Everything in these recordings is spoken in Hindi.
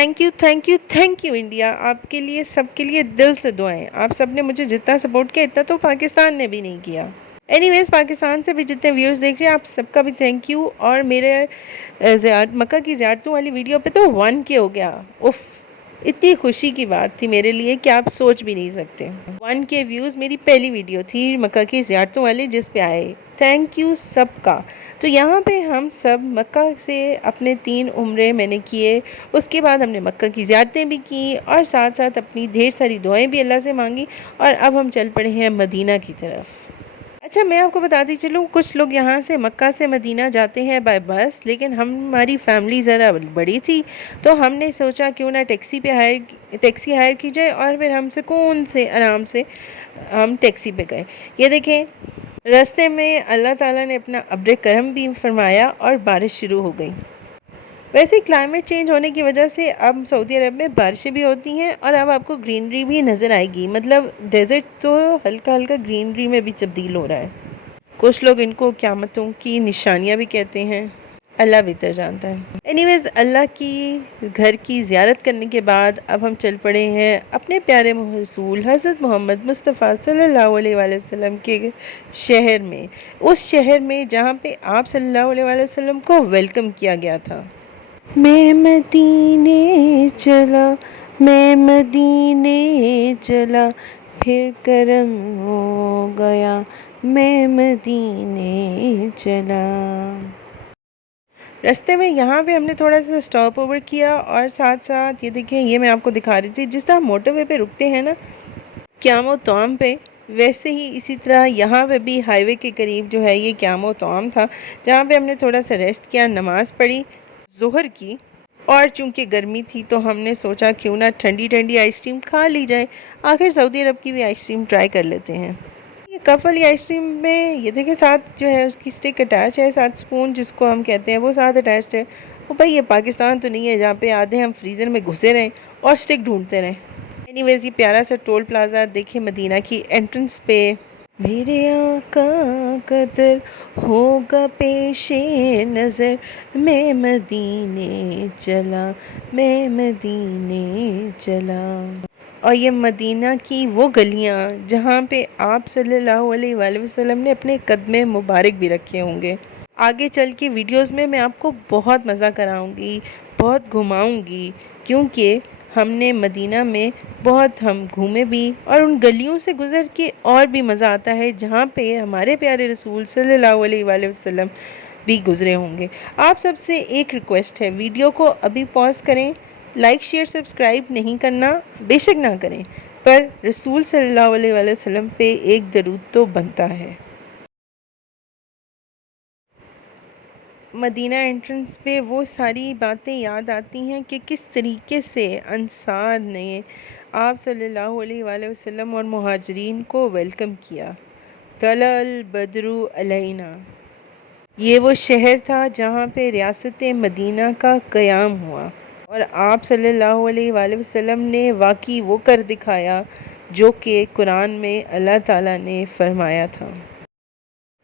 Thank you thank you India. आपके लिए सबके लिए दिल से दुआएं। आप सब ने मुझे जितना सपोर्ट किया इतना तो पाकिस्तान ने भी नहीं किया। एनीवेज, पाकिस्तान से भी जितने व्यूअर्स देख रहे हैं आप सबका भी थैंक यू। और मेरे मक्का की ज़ियारतों वाली वीडियो पे तो 1K हो गया। उफ़, इतनी खुशी की बात थी मेरे लिए कि आप सोच भी नहीं सकते। 1K व्यूज़ मेरी पहली वीडियो थी मक्का की ज़ियारतों वाली जिस पे आए। थैंक यू सबका। तो यहाँ पे हम सब मक्का से अपने 3 उम्रे मैंने किए। उसके बाद हमने मक्का की ज़ियारतें भी की और साथ साथ अपनी ढेर सारी दुआएं भी अल्लाह से मांगी। और अब हम चल पड़े हैं मदीना की तरफ। अच्छा, मैं आपको बताती चलूँ, कुछ लोग यहाँ से मक्का से मदीना जाते हैं बाय बस, लेकिन हमारी फैमिली ज़रा बड़ी थी तो हमने सोचा क्यों ना टैक्सी हायर की जाए और फिर हम सुकून से आराम से हम टैक्सी पे गए। ये देखें, रास्ते में अल्लाह ताला ने अपना अब्र करम भी फरमाया और बारिश शुरू हो गई। वैसे क्लाइमेट चेंज होने की वजह से अब सऊदी अरब में बारिशें भी होती हैं और अब आपको ग्रीनरी भी नज़र आएगी। मतलब डेजर्ट तो हल्का हल्का ग्रीनरी में भी तब्दील हो रहा है। कुछ लोग इनको क़यामतों की निशानियां भी कहते हैं। अल्लाह बेहतर जानता है। एनीवेज़, अल्लाह की घर की ज़ियारत करने के बाद अब हम चल पड़े हैं अपने प्यारे रसूल हज़रत मोहम्मद मुस्तफ़ा सल्लल्लाहु अलैहि वसल्लम के शहर में। उस शहर में जहाँ पे आप सल्लल्लाहु अलैहि वसल्लम को वेलकम किया गया था। मैं मदीने चला, मैं मदीने चला, फिर करम हो गया, मैं मदीने चला। रास्ते में यहाँ पे हमने थोड़ा सा स्टॉप ओवर किया और साथ साथ ये देखिए, ये मैं आपको दिखा रही थी जिस तरह मोटरवे पे रुकते हैं ना क़याम तौम पे, वैसे ही इसी तरह यहाँ पे भी हाईवे के करीब जो है ये क़याम तौम था, जहाँ पे हमने थोड़ा सा रेस्ट किया, नमाज़ पढ़ी ज़ोहर की। और चूंकि गर्मी थी तो हमने सोचा क्यों ना ठंडी ठंडी आइसक्रीम खा ली जाए। आखिर सऊदी अरब की भी आइसक्रीम ट्राई कर लेते हैं। ये कप वाली आइसक्रीम में ये देखिए साथ जो है उसकी स्टिक अटैच है, साथ स्पून जिसको हम कहते हैं वो साथ अटैच्ड है। वो भाई ये पाकिस्तान तो नहीं है जहाँ पे आधे हम फ्रीज़र में घुसे रहें और स्टिक ढूंढते रहें। एनीवेज़, ये प्यारा सा टोल प्लाज़ा देखिए मदीना की एंट्रेंस पे। मेरे आका कदर होगा पेशे नज़र, मैं मदीने चला, मैं मदीने चला। और ये मदीना की वो गलियाँ जहाँ पे आप सल्लल्लाहु अलैहि वसल्लम ने अपने कदमे मुबारक भी रखे होंगे। आगे चल के वीडियोस में मैं आपको बहुत मज़ा कराऊंगी, बहुत घुमाऊंगी, क्योंकि हमने मदीना में बहुत हम घूमे भी और उन गलियों से गुज़र के और भी मज़ा आता है जहाँ पे हमारे प्यारे रसूल सल्लल्लाहु अलैहि वसल्लम भी गुज़रे होंगे। आप सबसे एक रिक्वेस्ट है, वीडियो को अभी पॉज करें। लाइक शेयर सब्सक्राइब नहीं करना बेशक ना करें, पर रसूल सल्लल्लाहु अलैहि वसल्लम पे एक दरूद तो बनता है। मदीना एंट्रेंस पे वो सारी बातें याद आती हैं कि किस तरीके से अंसार ने आप सल्लल्लाहु अलैहि वसल्लम और मुहाजिरीन को वेलकम किया। तलल बदरु अलैना, ये वो शहर था जहाँ पे रियासत मदीना का क़याम हुआ और आप सल्लल्लाहु अलैहि वसल्लम ने वाकई वो कर दिखाया जो कि कुरान में अल्लाह ताला ने फरमाया था।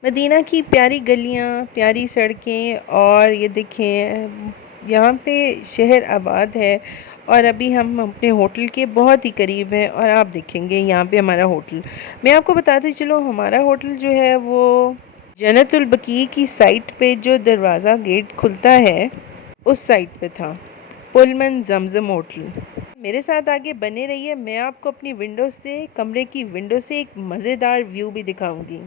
मदीना की प्यारी गलियाँ, प्यारी सड़कें और ये देखें यहाँ पे शहर आबाद है और अभी हम अपने होटल के बहुत ही करीब हैं और आप देखेंगे यहाँ पे हमारा होटल। मैं आपको बताती चलो, हमारा होटल जो है वो जन्नतुल बकी की साइट पे जो दरवाज़ा गेट खुलता है उस साइट पे था, पुलमन जमजम होटल। मेरे साथ आगे बने रहिए, मैं आपको अपनी विंडो से, कमरे की विंडो से एक मज़ेदार व्यू भी दिखाऊंगी।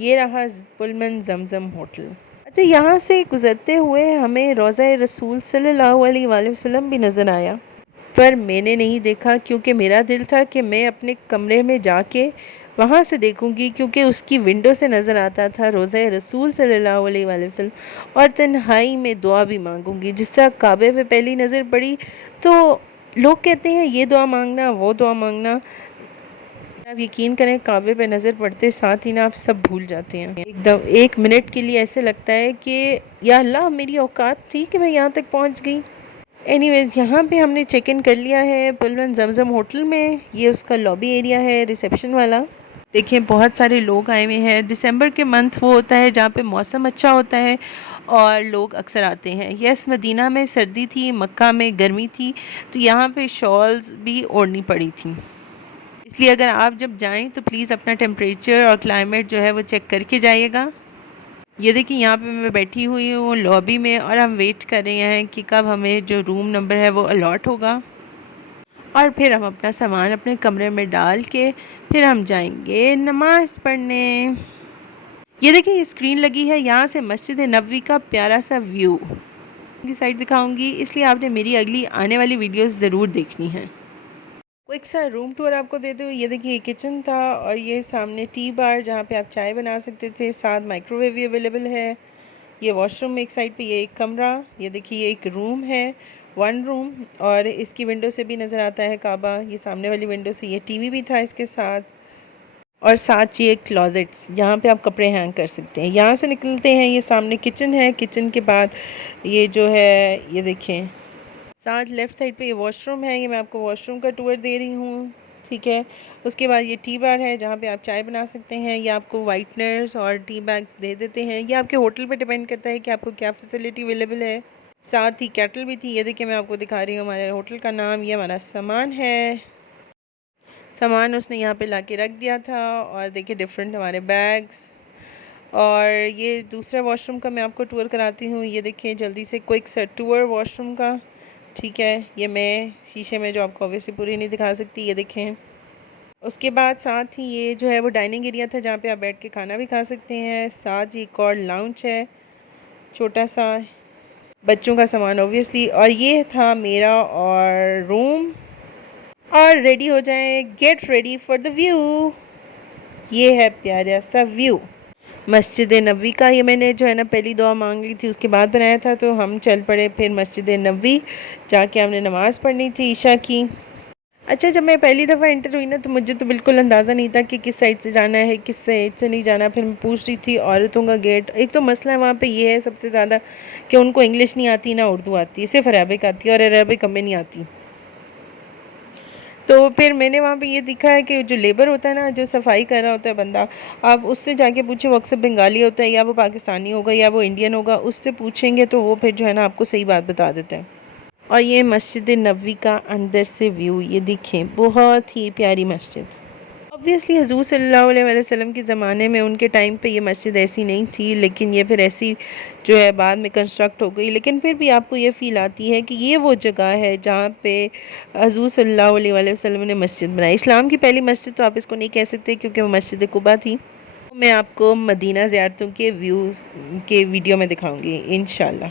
ये रहा पुलमन जमजम होटल। अच्छा, यहाँ से गुज़रते हुए हमें रोज़ा रसूल सल्लल्लाहु अलैहि वसल्लम भी नज़र आया, पर मैंने नहीं देखा क्योंकि मेरा दिल था कि मैं अपने कमरे में जाके वहाँ से देखूंगी, क्योंकि उसकी विंडो से नज़र आता था रोज़ा रसूल सल्लल्लाहु अलैहि वसल्लम। और तन्हाई में दुआ भी मांगूंगी। जिस तरह काबे पे पहली नज़र पड़ी तो लोग कहते हैं ये दुआ मांगना, वो दुआ मांगना, आप यकीन करें काबे पे नज़र पड़ते साथ ही ना आप सब भूल जाते हैं एकदम। 1 मिनट के लिए ऐसे लगता है कि या अल्लाह मेरी औकात थी कि मैं यहाँ तक पहुँच गई। एनीवेज़, यहाँ पे हमने चेक इन कर लिया है पुलमन जमजम होटल में। ये उसका लॉबी एरिया है, रिसेप्शन वाला। देखिए बहुत सारे लोग आए हुए हैं। दिसंबर के मंथ वो होता है जहाँ पे मौसम अच्छा होता है और लोग अक्सर आते हैं। यस, मदीना में सर्दी थी, मक्का में गर्मी थी, तो यहाँ पे शॉल्स भी ओढ़नी पड़ी थी। इसलिए अगर आप जब जाएं तो प्लीज़ अपना टेम्परेचर और क्लाइमेट जो है वो चेक करके जाइएगा। ये देखिए यहाँ पे मैं बैठी हुई हूँ लॉबी में और हम वेट कर रहे हैं कि कब हमें जो रूम नंबर है वो अलॉट होगा, और फिर हम अपना सामान अपने कमरे में डाल के फिर हम जाएंगे नमाज़ पढ़ने। ये देखिए ये स्क्रीन लगी है, यहाँ से मस्जिद नबवी का प्यारा सा व्यू की साइड दिखाऊंगी, इसलिए आपने मेरी अगली आने वाली वीडियोस ज़रूर देखनी है। क्विक सा रूम टूर आपको दे दूँ। ये देखिए किचन था और ये सामने टी बार जहाँ पे आप चाय बना सकते थे, साथ माइक्रोवेव भी अवेलेबल है। ये वॉशरूम एक साइड पे, ये एक कमरा, ये देखिए ये एक रूम है, वन रूम, और इसकी विंडो से भी नज़र आता है काबा। ये सामने वाली विंडो से ये टीवी भी था इसके साथ, और साथ ये क्लॉजेट्स जहाँ पे आप कपड़े हैंग कर सकते हैं। यहाँ से निकलते हैं, ये सामने किचन है, किचन के बाद ये जो है ये देखें साथ लेफ़्ट साइड पे ये वॉशरूम है। ये मैं आपको वॉशरूम का टूर दे रही हूँ, ठीक है। उसके बाद ये टी बार है जहाँ पे आप चाय बना सकते हैं। ये आपको वाइटनर्स और टी बैग्स दे देते हैं। ये आपके होटल पे डिपेंड करता है कि आपको क्या फैसिलिटी अवेलेबल है। साथ ही केटल भी थी। ये देखिए मैं आपको दिखा रही हूँ हमारे होटल का नाम। ये हमारा सामान है, सामान उसने यहाँ पे ला के रख दिया था, और देखिए डिफरेंट हमारे बैग्स। और ये दूसरा वॉशरूम का मैं आपको टूर कराती हूँ। ये देखिए जल्दी से क्विक सा टूर वॉशरूम का, ठीक है। ये मैं शीशे में जो आपको ऑब्वियसली पूरी नहीं दिखा सकती, ये देखें। उसके बाद साथ ही ये जो है वो डाइनिंग एरिया था जहाँ पे आप बैठ के खाना भी खा सकते हैं। साथ ही एक और लाउंज है छोटा सा, बच्चों का सामान ऑब्वियसली। और ये था मेरा और रूम। और रेडी हो जाएं, get ready for the view. ये है प्यारा सा व्यू मस्जिद नबवी का। ये मैंने जो है ना पहली दुआ मांग ली थी, उसके बाद बनाया था, तो हम चल पड़े फिर मस्जिद नबवी जाके हमने नमाज़ पढ़नी थी ईशा की। अच्छा, जब मैं पहली दफ़ा एंटर हुई ना तो मुझे तो बिल्कुल अंदाज़ा नहीं था कि किस साइड से जाना है, किस साइड से नहीं जाना। फिर मैं पूछ रही थी औरतों का गेट। एक तो मसला वहाँ पे ये है सबसे ज़्यादा कि उनको इंग्लिश नहीं आती ना उर्दू आती, सिर्फ अरबिक आती है, और अरबिक हमें नहीं आती। तो फिर मैंने वहाँ पे ये देखा है कि जो लेबर होता है ना, जो सफाई कर रहा होता है बंदा, आप उससे जाके पूछे, वो अक्सर बंगाली होता है या वो पाकिस्तानी होगा या वो इंडियन होगा, उससे पूछेंगे तो वो फिर जो है ना आपको सही बात बता देते हैं। और ये मस्जिद नबवी का अंदर से व्यू, ये देखें, बहुत ही प्यारी मस्जिद। ऑब्वियसली हजूर सल्लल्लाहु अलैहि वसल्लम के ज़माने में उनके टाइम पे ये मस्जिद ऐसी नहीं थी, लेकिन ये फिर ऐसी जो है बाद में कंस्ट्रक्ट हो गई। लेकिन फिर भी आपको ये फ़ील आती है कि ये वो जगह है जहाँ पे हजूर सल्लल्लाहु अलैहि वसल्लम ने मस्जिद बनाई। इस्लाम की पहली मस्जिद तो आप इसको नहीं कह सकते क्योंकि वो मस्जिद कुबा थी। मैं आपको मदीना ज़ियारतों के व्यूज़ के वीडियो में दिखाऊँगी इंशाल्लाह।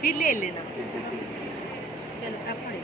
फिर ले लेना चलो आप पढ़े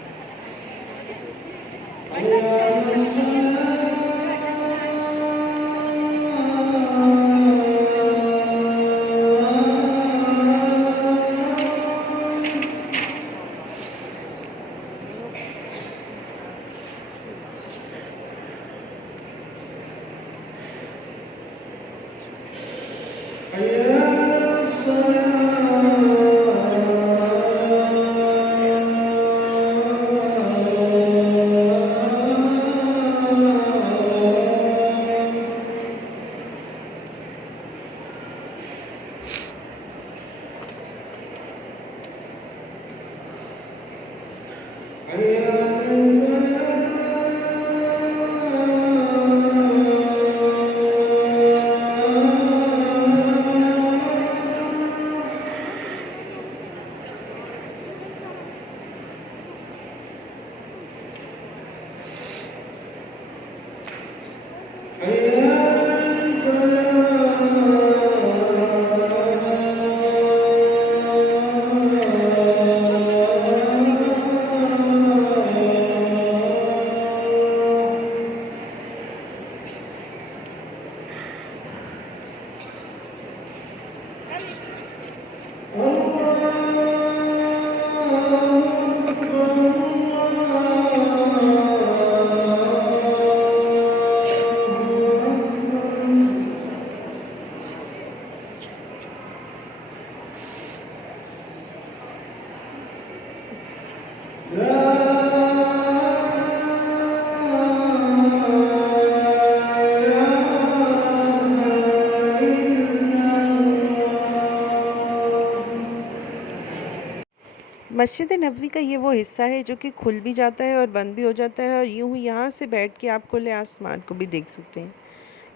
मस्जिद नबवी का ये वो हिस्सा है जो कि खुल भी जाता है और बंद भी हो जाता है, और यूँ ही यहाँ से बैठ के आप खुले आसमान को भी देख सकते हैं।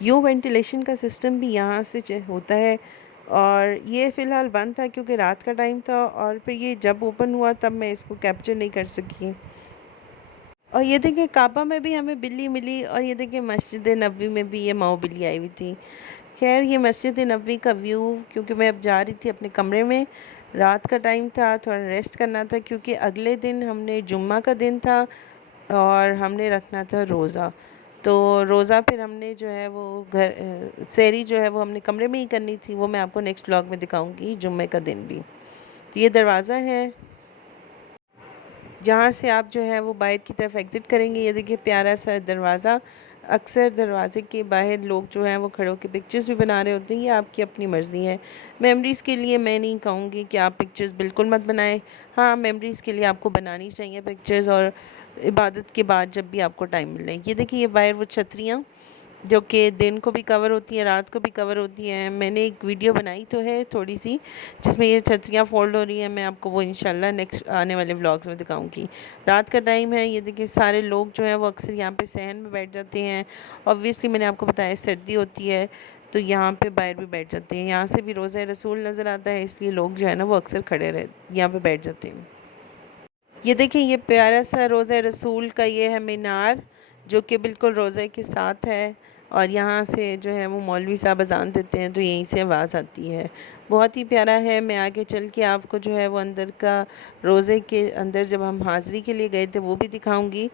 यूँ वेंटिलेशन का सिस्टम भी यहाँ से होता है। और ये फ़िलहाल बंद था क्योंकि रात का टाइम था, और फिर ये जब ओपन हुआ तब मैं इसको कैप्चर नहीं कर सकी। और ये देखिए काबा में भी हमें बिल्ली मिली, और ये देखिए मस्जिद नबवी में भी ये माऊ बिल्ली आई हुई थी। खैर ये मस्जिद नबवी का व्यू, क्योंकि मैं अब जा रही थी अपने कमरे में, रात का टाइम था, थोड़ा रेस्ट करना था क्योंकि अगले दिन हमने जुम्मा का दिन था और हमने रखना था रोज़ा। तो रोज़ा फिर हमने जो है वो सहरी जो है वो हमने कमरे में ही करनी थी। वो मैं आपको नेक्स्ट व्लॉग में दिखाऊंगी, जुम्मे का दिन भी। तो ये दरवाज़ा है जहाँ से आप जो है वो बाहर की तरफ एग्ज़िट करेंगे। ये देखिए प्यारा सा दरवाज़ा। अक्सर दरवाज़े के बाहर लोग जो हैं वो खड़े होकर पिक्चर्स भी बना रहे होते हैं, ये आपकी अपनी मर्ज़ी है। मेमोरीज़ के लिए मैं नहीं कहूँगी कि आप पिक्चर्स बिल्कुल मत बनाएं। हाँ, मेमोरीज़ के लिए आपको बनानी चाहिए पिक्चर्स, और इबादत के बाद जब भी आपको टाइम मिले। ये देखिए ये बाहर वो छतरियाँ जो कि दिन को भी कवर होती हैं, रात को भी कवर होती हैं। मैंने एक वीडियो बनाई तो है थोड़ी सी, जिसमें ये छतरियाँ फ़ोल्ड हो रही हैं। मैं आपको वो इंशाल्लाह नेक्स्ट आने वाले व्लॉग्स में दिखाऊंगी। रात का टाइम है, ये देखिए सारे लोग जो हैं वो अक्सर यहाँ पे सहन में बैठ जाते हैं। ऑब्वियसली मैंने आपको बताया सर्दी होती है तो यहाँ पे बाहर भी बैठ जाते हैं। यहाँ से भी रोज़ा रसूल नज़र आता है, इसलिए लोग जो है ना वो अक्सर खड़े रह यहाँ पे बैठ जाते हैं। ये देखिए ये प्यारा सा रोज़ा रसूल का ये है मीनार, जो कि बिल्कुल रोज़े के साथ है। और यहाँ से जो है वो मौलवी साहब अज़ान देते हैं तो यहीं से आवाज़ आती है। बहुत ही प्यारा है। मैं आगे चल के आपको जो है वो अंदर का, रोज़े के अंदर जब हम हाज़िरी के लिए गए थे वो भी दिखाऊंगी।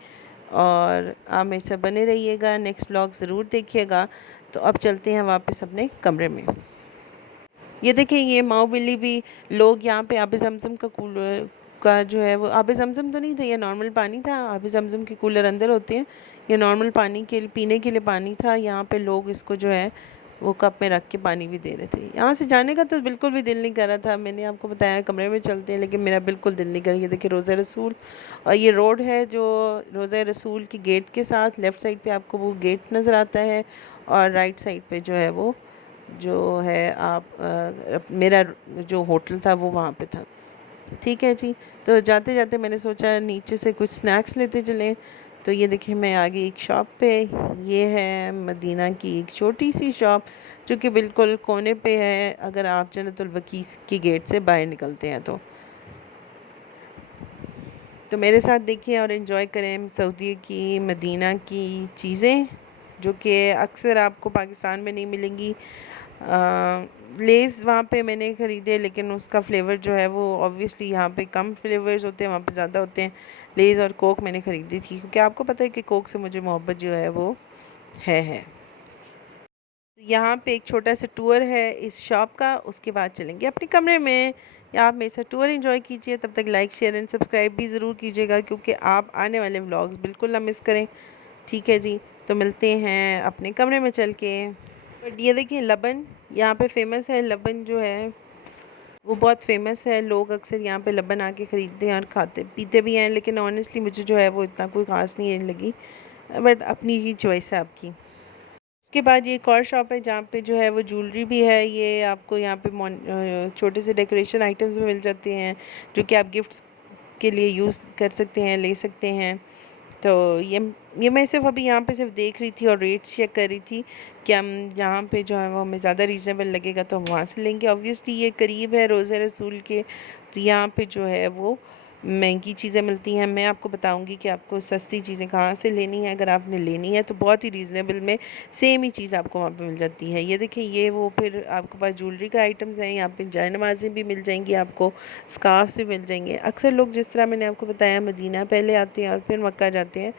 और आप मेरे साथ बने रहिएगा, नेक्स्ट व्लॉग ज़रूर देखिएगा। तो अब चलते हैं वापस अपने कमरे में। ये देखिए ये माऊ बिल्ली भी, लोग यहाँ पे आब ज़मज़म का कूलर का जो है वो, आब ज़मज़म तो नहीं था, ये नॉर्मल पानी था। आब ज़मज़म के कूलर अंदर होते हैं, ये नॉर्मल पानी के पीने के लिए पानी था। यहाँ पे लोग इसको जो है वो कप में रख के पानी भी दे रहे थे। यहाँ से जाने का तो बिल्कुल भी दिल नहीं कर रहा था। मैंने आपको बताया कमरे में चलते हैं, लेकिन मेरा बिल्कुल दिल नहीं कर। ये देखिए रोज़ा रसूल, और ये रोड है जो रोज़ा रसूल की गेट के साथ लेफ़्ट साइड पे आपको वो गेट नज़र आता है, और राइट साइड पे जो है वो जो है आप मेरा जो होटल था वो वहाँ पे था। ठीक है जी। तो जाते जाते मैंने सोचा नीचे से कुछ स्नैक्स लेते चलें। तो ये देखिए मैं आ गई एक शॉप पे। ये है मदीना की एक छोटी सी शॉप जो कि बिल्कुल कोने पे है, अगर आप जन्नतुल बकी की गेट से बाहर निकलते हैं तो मेरे साथ देखिए और इन्जॉय करें सऊदी की, मदीना की चीज़ें जो कि अक्सर आपको पाकिस्तान में नहीं मिलेंगी। लेज़ वहाँ पे मैंने ख़रीदे, लेकिन उसका फ्लेवर जो है वो ऑब्वियसली यहाँ पे कम फ्लेवर्स होते हैं, वहाँ पे ज़्यादा होते हैं। लेज़ और कोक मैंने ख़रीदी थी क्योंकि आपको पता है कि कोक से मुझे मोहब्बत जो है वो है। यहाँ पे एक छोटा सा टूर है इस शॉप का, उसके बाद चलेंगे अपने कमरे में। या आप मेरे साथ टूर एंजॉय कीजिए, तब तक लाइक शेयर एंड सब्सक्राइब भी ज़रूर कीजिएगा क्योंकि आप आने वाले व्लॉग्स बिल्कुल ना मिस करें। ठीक है जी, तो मिलते हैं अपने कमरे में चल के। बट ये देखिए लबन यहाँ पे फेमस है। लबन जो है वो बहुत फेमस है, लोग अक्सर यहाँ पे लबन आके ख़रीदते हैं और खाते पीते भी हैं, लेकिन ऑनेस्टली मुझे जो है वो इतना कोई ख़ास नहीं लगी। बट अपनी ही चॉइस है आपकी। उसके बाद ये एक और शॉप है जहाँ पे जो है वो ज्वेलरी भी है। ये आपको यहाँ पे छोटे से डेकोरेशन आइटम्स भी मिल जाते हैं जो कि आप गिफ्ट्स के लिए यूज़ कर सकते हैं, ले सकते हैं। तो ये मैं सिर्फ अभी यहाँ पे सिर्फ देख रही थी और रेट्स चेक कर रही थी कि हम यहाँ पे जो है वो हमें ज़्यादा रीज़नेबल लगेगा तो हम वहाँ से लेंगे। ऑब्वियसली ये करीब है रोज़े रसूल के, तो यहाँ पे जो है वो महंगी चीज़ें मिलती हैं। मैं आपको बताऊंगी कि आपको सस्ती चीज़ें कहाँ से लेनी है। अगर आपने लेनी है तो बहुत ही रीज़नेबल में सेम ही चीज़ आपको वहाँ पे मिल जाती है। ये देखिए, ये वो फिर आपके पास ज्वेलरी का आइटम्स हैं, यहाँ पे जायनमाज़ें भी मिल जाएंगी, आपको स्कार्फ्स भी मिल जाएंगे। अक्सर लोग जिस तरह मैंने आपको बताया मदीना पहले आते हैं और फिर मक्का जाते हैं,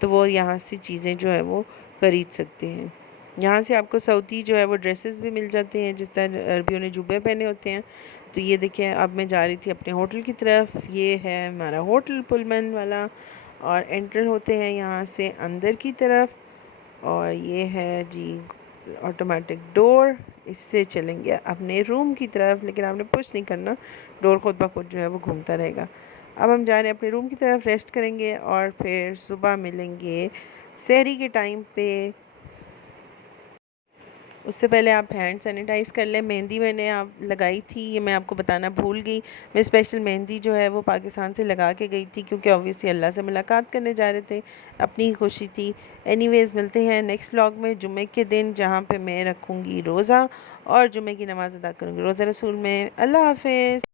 तो वो यहाँ से चीज़ें जो है वो ख़रीद सकते हैं। यहाँ से आपको सऊदी जो है वो ड्रेसेस भी मिल जाते हैं, जिस तरह अरबियों ने जुब्बे पहने होते हैं। तो ये देखिए, अब मैं जा रही थी अपने होटल की तरफ। ये है हमारा होटल पुलमन वाला, और एंटर होते हैं यहाँ से अंदर की तरफ, और ये है जी ऑटोमेटिक डोर। इससे चलेंगे अपने रूम की तरफ, लेकिन आपने पुश नहीं करना, डोर खुद ब खुद जो है वो घूमता रहेगा। अब हम जा रहे हैं अपने रूम की तरफ, रेस्ट करेंगे और फिर सुबह मिलेंगे सहरी के टाइम पे। उससे पहले आप हैंड सैनिटाइज़ कर लें। मेहंदी मैंने आप लगाई थी, ये मैं आपको बताना भूल गई। मैं स्पेशल मेहंदी जो है वो पाकिस्तान से लगा के गई थी, क्योंकि ऑब्वियसली अल्लाह से मुलाकात करने जा रहे थे, अपनी ही खुशी थी। एनीवेज़ मिलते हैं नेक्स्ट व्लॉग में जुम्मे के दिन, जहाँ पे मैं रखूँगी रोज़ा और जुम्मे की नमाज़ अदा करूँगी रोज़ा रसूल में। अल्लाह हाफ़िज़।